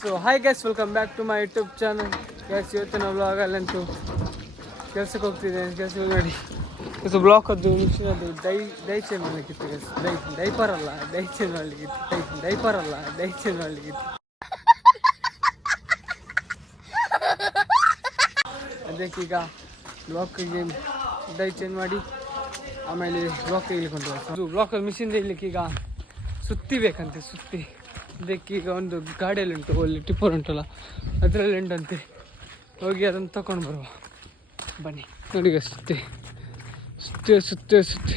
So hi guys, welcome back to my YouTube channel. Guys, ಇವತ್ತಿನ ವ್ಲಾಗಲ್ಲಂತೂ ಕೆಲ್ಸಕ್ಕೆ ಹೋಗ್ತಿದ್ದೇನೆ. ಕೆಲಸ ನೋಡಿ, ಇದು ಬ್ಲಾಕ್ ಅದು ಮಿಷಿನದು ಡೈ ಚೇಂಜ್ ಮಾಡಲಿಕ್ಕಿತ್ತು ಗೈಸ್. ಡೈಪರ್ ಅಲ್ಲ, ಡೈ ಚೇಂಜ್ ಮಾಡಲಿಕ್ಕಿತ್ತು. ಡೈಪರ್ ಅಲ್ಲ, ಡೈ ಚೇಂಜ್ ಮಾಡಲಿಕ್ಕಿತ್ತು. ಅದಕ್ಕೀಗ ಬ್ಲಾಕಿಗೆ ಡೈ ಚೇಂಜ್ ಮಾಡಿ ಆಮೇಲೆ ಬ್ಲಾಕ್ ತೆಗಿಲಿಕ್ಕೆ ಅದು ಬ್ಲಾಕ್ ಮಿಷಿನ್ ತೆಗಿಲಿಕ್ಕೆ ಈಗ ಸುತ್ತಿ ಬೇಕಂತೆ. ಸುತ್ತಿ ಅದಕ್ಕೀಗ ಒಂದು ಗಾಡಿಯಲ್ಲಿ ಉಂಟು, ಅಲ್ಲಿ ಟಿಪ್ಪರ್ ಉಂಟಲ್ಲ ಅದರಲ್ಲಿ ಉಂಟಂತೆ. ಹೋಗಿ ಅದನ್ನು ತಗೊಂಡು ಬರುವ ಬನ್ನಿ. ನೋಡಿ ಸುತ್ತಿ ಸುತ್ತಿ ಸುತ್ತಿ ಸುತ್ತಿ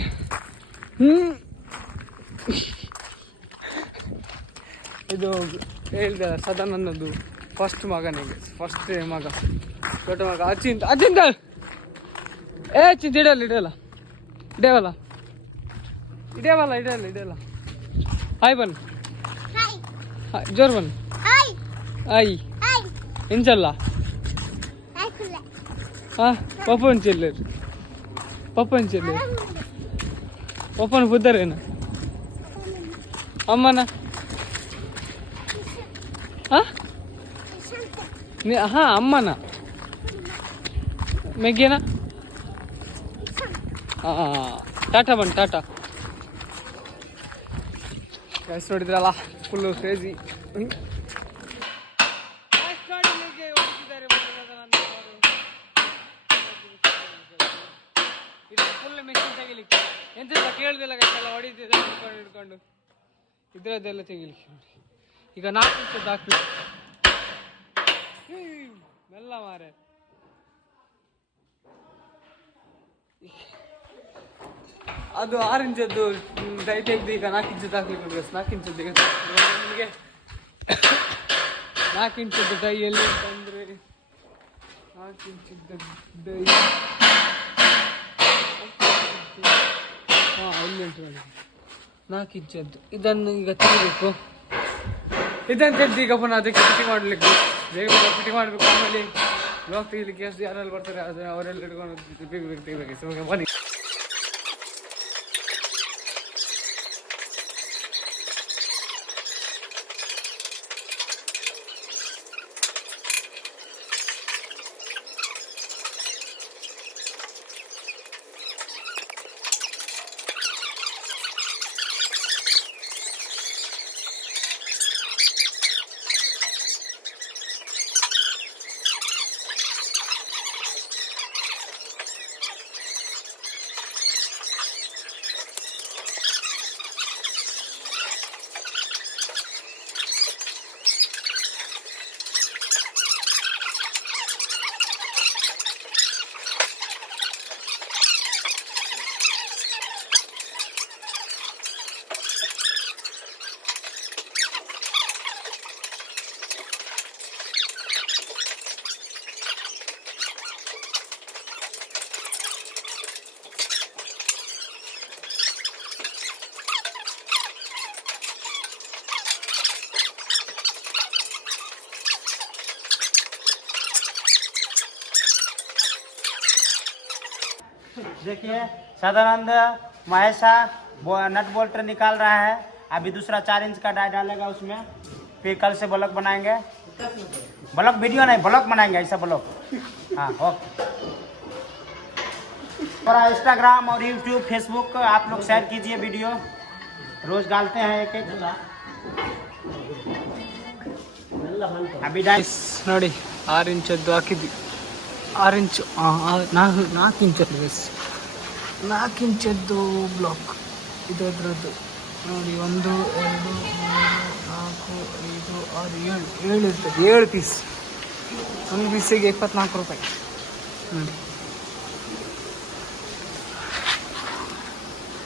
ಇದು ಹೇಳಿದ ಸದಾನಂದದ್ದು ಫಸ್ಟ್ ಮಗನಿಗೆ, ಫಸ್ಟ್ ಮಗ, ದೊಡ್ಡ ಮಗ ಅಚಿಂತ ಚಿಂತ ಇಡೇವಲ್ಲ ಹಾಯ್ ಬನ್ ಜೋರ್ ಬನ್ ಆಯ್ ಇಂಚಲ್ಲ ಹಾಂ ಪಪ್ಪನ ಪಪ್ಪನ ಬುದ್ಧರೇನು ಅಮ್ಮನ ಹಾಂ ಅಮ್ಮನ ಮೆಗ್ಗೆನ ಟಾಟಾ ಬನ್ ಟಾಟಾ. ಗೈಸ್ ನೋಡಿದ್ರಲ್ಲ, ಫುಲ್ಲು ಕ್ರೇಜಿ. ಫುಲ್ ಮೆಷಿನ್ ತೆಗಿಲಿಕ್ಕೆ ಎಂತೆಲ್ಲ ಕೇಳ್ದಿಲ್ಲ ಗೈಸೆಲ್ಲ ಹೊಡಿತಿದ್ದ ಹಿಡ್ಕೊಂಡು ಇದ್ರದ್ದೆಲ್ಲ ತೆಗಿಲಿಕ್ಕೆ. ಈಗ 4 ಇಂಚದ್ದು ಹಾಕ್ಬೇಕು ಮೆಲ್ಲ ಮಾರೆ. ಅದು 6 ಇಂಚದ್ದು ಡೈ ತೆಗೆದು ಈಗ 4 ಇಂಚದ್ದು ಹಾಕ್ಲಿಕ್ಕೆ ಉಂಟು. 4 ಇಂಚದ್ದು ಈಗ ನಿಮಗೆ 4 ಇಂಚದ್ದು ಡೈ ಎಲ್ಲಿ ಅಂತಂದರೆ 4 ಇಂಚದ್ದು ಡೈ ಇಲ್ಲಿ ಉಂಟು ನೋಡಿ, 4 ಇಂಚದ್ದು. ಇದನ್ನು ಈಗ ತೆಗಿಬೇಕು. ಇದನ್ನು ತೆಗೆದು ಈಗ ಪುನಃ ಅದಕ್ಕೆ ಫಿಟ್ಟಿಂಗ್ ಮಾಡಲಿಕ್ಕೆ ಬೇಗ ಫಿಟ್ಟಿಂಗ್ ಮಾಡಬೇಕು. ಆಮೇಲೆ ಬ್ಲಾಕ್ ತೆಗಿಲಿಕ್ಕೆ ಎಷ್ಟು ಯಾರೆಲ್ಲ ಬರ್ತಾರೆ ಅದು ಅವರೆಲ್ಲ ಹಿಡ್ಕೊಂಡು ಬೇಗ ತೆಗಿಬೇಕು. ಸೊ ಬನ್ನಿ. देखिए सदानंद महेशा नट बोल्ट निकाल रहा है. अभी दूसरा 4 इंच का डाई डालेगा उसमें. फिर कल से ब्लॉक बनाएंगे. ब्लॉक वीडियो नहीं, ब्लॉक बनाएंगे ऐसा ब्लॉक. हाँ ओके. और इंस्टाग्राम और यूट्यूब फेसबुक आप लोग शेयर कीजिए वीडियो. रोज डालते हैं एक एक. अभी ನೋಡಿ 6 ಇಂಚದ್ದು ಹಾಕಿದ್ವಿ. 6 ಇಂಚು 4 ಇಂಚದ್ದು ಗೈಸ್, 4 ಇಂಚದ್ದು ಬ್ಲಾಕ್ ಇದು. ಅದರದ್ದು ನೋಡಿ 1 2 3 4 5 6 7 ಇರ್ತದೆ. 7 ಪೀಸ್. ಒಂದು ಪೀಸಿಗೆ 24 ರೂಪಾಯಿ ನೋಡಿ.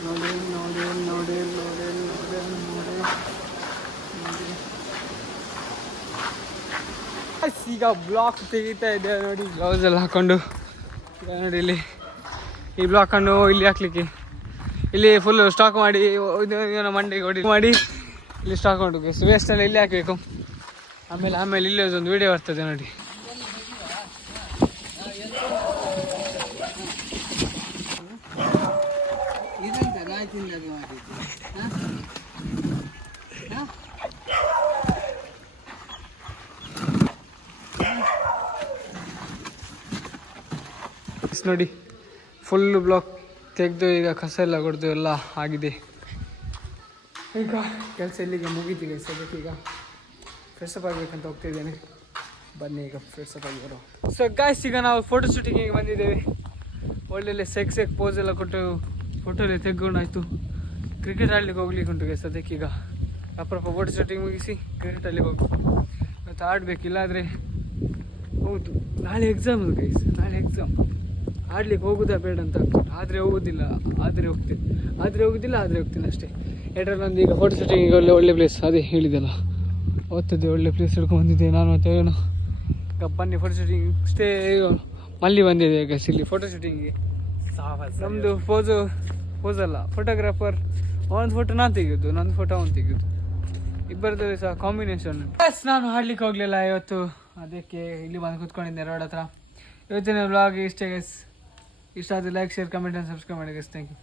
ನೋಡಿ ನೋಡಿ ನೋಡಿ ನೋಡಿ ನೋಡಿ ನೋಡಿ ಈಗ ಬ್ಲಾಕ್ ತೆಗಿತಾ ಇದೆ ನೋಡಿ. ಗ್ಲೌಸ್ ಎಲ್ಲ ಹಾಕೊಂಡು ನೋಡಿ, ಇಲ್ಲಿ ಈ ಬ್ಲಾಕ್ ಹಾಕೊಂಡು ಇಲ್ಲಿ ಹಾಕ್ಲಿಕ್ಕೆ ಇಲ್ಲಿ ಫುಲ್ ಸ್ಟಾಕ್ ಮಾಡಿ ಮಂಡಿಗೆ ಹೊಡಿ ಮಾಡಿ ಇಲ್ಲಿ ಸ್ಟಾಕ್ ಉಂಟು. ವೇಸ್ಟ್ ಎಲ್ಲ ಇಲ್ಲಿ ಹಾಕಬೇಕು. ಆಮೇಲೆ ಇಲ್ಲಿ ಒಂದು ವಿಡಿಯೋ ಬರ್ತದೆ ನೋಡಿ. ನೋಡಿ ಫುಲ್ ಬ್ಲಾಕ್ ತೆಗೆದು ಈಗ ಕಸ ಎಲ್ಲ ಹೊಡೆದು ಎಲ್ಲ ಆಗಿದೆ. ಈಗ ಕೆಲಸ ಇಲ್ಲಿಗೆ ಮುಗೀತು ಗೈಸ್. ಅದಕ್ಕೆ ಈಗ ಫ್ರೆಶಪ್ ಆಗಬೇಕಂತ ಹೋಗ್ತಿದ್ದೇನೆ. ಬನ್ನಿ ಈಗ ಫ್ರೆಶಪ್ ಆಗಿ ಬರೋ. ಸೊ ಗಾಯ್ಸ್ ಈಗ ನಾವು ಫೋಟೋ ಶೂಟಿಂಗಿಗೆ ಬಂದಿದ್ದೇವೆ. ಒಳ್ಳೆ ಸೆಕ್ ಪೋಸ್ ಎಲ್ಲ ಕೊಟ್ಟು ಫೋಟೋ ಎಲ್ಲ ತೆಗೆದುಕೊಂಡಾಯ್ತು. ಕ್ರಿಕೆಟ್ ಆಡ್ಲಿಕ್ಕೆ ಹೋಗ್ಲಿಕ್ಕೆ ಉಂಟು ಗೈಸ್. ಅದಕ್ಕೆ ಈಗ ಅಪ್ರಪ್ಪ ಫೋಟೋ ಶೂಟಿಂಗ್ ಮುಗಿಸಿ ಕ್ರಿಕೆಟ್ ಆಡ್ಲಿಕ್ಕೆ ಹೋಗ್ಬೇಕು. ಇವತ್ತು ಆಡಬೇಕಿಲ್ಲ ಆದರೆ ಹೌದು ನಾಳೆ ಎಕ್ಸಾಮ್ ಅದು ಗೈಸ್. ನಾಳೆ ಎಕ್ಸಾಮ್ ಆಡ್ಲಿಕ್ಕೆ ಹೋಗೋದಾ ಬೇಡ ಅಂತ ಆಗ್ತದೆ. ಆದರೆ ಹೋಗೋದಿಲ್ಲ, ಆದರೆ ಹೋಗ್ತೀನಿ, ಆದರೆ ಹೋಗೋದಿಲ್ಲ, ಆದರೆ ಹೋಗ್ತೀನಿ ಅಷ್ಟೇ. ಎರಡರಲ್ಲೊಂದು ಈಗ ಫೋಟೋ ಶೂಟಿಂಗಿಗೆ ಒಳ್ಳೆ ಪ್ಲೇಸ್ ಅದೇ ಹೇಳಿದೆಲ್ಲ ಓದ್ತದೆ. ಒಳ್ಳೆ ಪ್ಲೇಸ್ ಹಿಡ್ಕೊಂಡು ಬಂದಿದ್ದೆ ನಾನು ಮತ್ತು ಏನು. ಈಗ ಬನ್ನಿ ಫೋಟೋ ಶೂಟಿಂಗ್ ಸ್ಟೇ ಮಲ್ಲಿ ಬಂದಿದೆ ಗೈಸ್ ಇಲ್ಲಿ ಫೋಟೋ ಶೂಟಿಂಗಿಗೆ. ನಮ್ಮದು ಪೋಸಲ್ಲ ಫೋಟೋಗ್ರಾಫರ್. ಒಂದು ಫೋಟೋ ನಾನು ತೆಗೆಯೋದು, ನಂದು ಫೋಟೋ ಅವನು ತೆಗೆಯೋದು, ಇಬ್ಬರದಲ್ಲಿ ಸಹ ಕಾಂಬಿನೇಷನ್. ಎಸ್ ನಾನು ಆಡ್ಲಿಕ್ಕೆ ಹೋಗಲಿಲ್ಲ ಇವತ್ತು. ಅದಕ್ಕೆ ಇಲ್ಲಿ ಬಂದು ಕೂತ್ಕೊಂಡಿದ್ದೆ ರೋಡ್ ಹತ್ರ. ಇವತ್ತಿನ ವ್ಲಾಗ್ ಇಷ್ಟೇ ಗೈಸ್. ಇಷ್ಟ ಆದರೆ like, share, comment and subscribe ಮಾಡಿ ಗೈಸ್. Thank you.